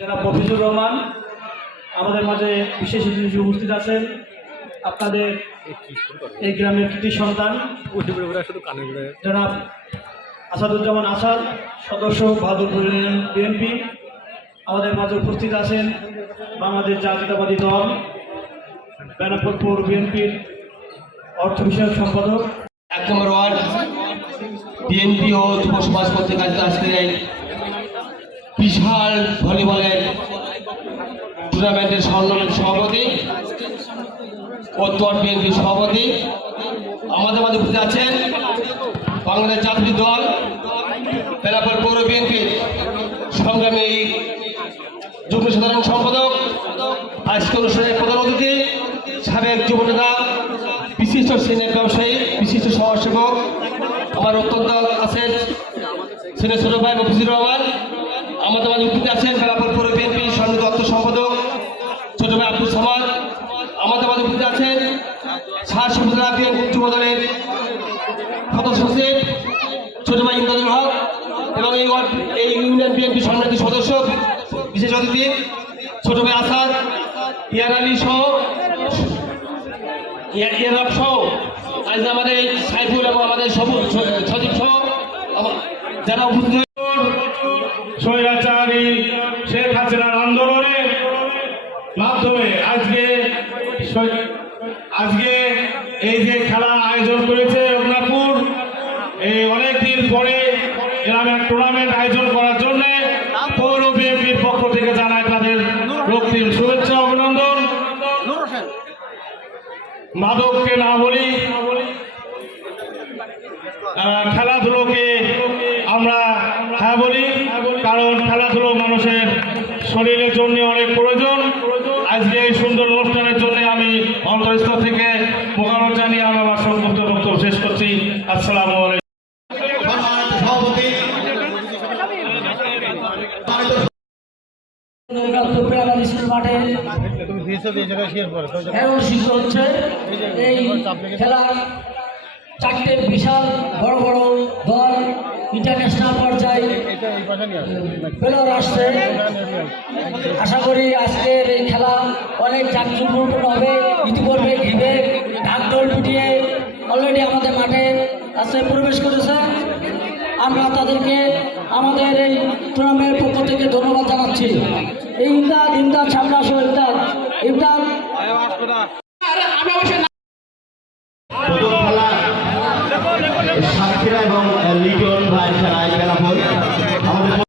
যারা মফিজুর রহমান, আমাদের মাঝে বিশেষ অতিথি উপস্থিত আছেন। আপনাদের এই গ্রামের কৃতি সন্তান যারা আসাদুজ্জামান আসাদ, সদস্য বাহাদুরপুর বিএনপি, আমাদের মাঝে উপস্থিত আছেন বাংলাদেশ জাতীয়তাবাদী দল বেনাপুরপুর বিএনপির অর্থ বিষয়ক সম্পাদক। এক নম্বর ওয়ার্ড, বিএনপি ও যুব সমাজ আয়োজিত আজকের বিশাল ভলিবলের টুর্নামেন্টের সম্মেলন সভাপতি ও তোয়ার বিএনপির সভাপতি। আমাদের মাঝে উপস্থিত আছেন বাংলাদেশ জাতীয় দল, বেলাপুর পৌর বিএনপির সংগ্রামী যুগ্ম সাধারণ সম্পাদক। আজকে অনুষ্ঠানের প্রধান অতিথি, সাবেক যুবনেতা বিশিষ্ট সিনিয়র ব্যবসায়ী, বিশিষ্ট সমাজসেবক, আমার অত্যন্ত আছেন, সিনিয়র ছোট ভাই মফিজুর রহমান আমাদের মাঝে উপস্থিত আছেন বেলাপুর পৌর বিএনপি সম্মিলিত অর্থ সম্পাদক ছোট ভাই আব্দুল সামাদ আমাদের মাঝে উপস্থিত আছেন সার সুবিধা বিএনপি দলের সদস্য সচিব, ছোট ভাই ইমদাদুল হক এবং এই ওয়ার্ড, এই ইউনিয়ন বিএনপি সম্মানিত সদস্য, বিশেষ অতিথি, ছোট ভাই আসাদ, ইয়ার আলী সহ ইয়া- সহ, আজ আমাদের সাইফুল এবং আমাদের সবুজ সজীব সহ যারা উপস্থিত আজকে এই যে খেলা আয়োজন করেছে রঘুনাথপুর এই অনেকদিন পরে এরকম এক টুর্নামেন্ট আয়োজন করার জন্য পৌর বিএনপির পক্ষ থেকে জানায় তাদের রক্তিম শুভেচ্ছা, অভিনন্দন। মাদককে না বলি খেলাধুলোকে আমরা হ্যাঁ বলি, কারণ খেলাধুলো মানুষের শরীরের জন্য অনেক প্রয়োজন। আজকে এই সুন্দর অনুষ্ঠানের জন্য থেকে মোকাবিলা জানিয়ে আমি আমার সংক্ষিপ্ত বক্তব্য শেষ করছি। আসসালামু চারটে বিশাল বড় বড় আশা করি আজকের এই খেলা অনেক জাঁকজমকপূর্ণ হবে। রাস্তায় প্রবেশ করেছে। আমরা তাদেরকে আমাদের এই ট্রামের পক্ষ থেকে ধন্যবাদ জানাচ্ছি। এই ইমদাদ ইমদাদ সামনে আসো, ইমদাদ। ইমদাদ। সাতক্ষীরা এবং লিটন ভাই খেলায় খেলা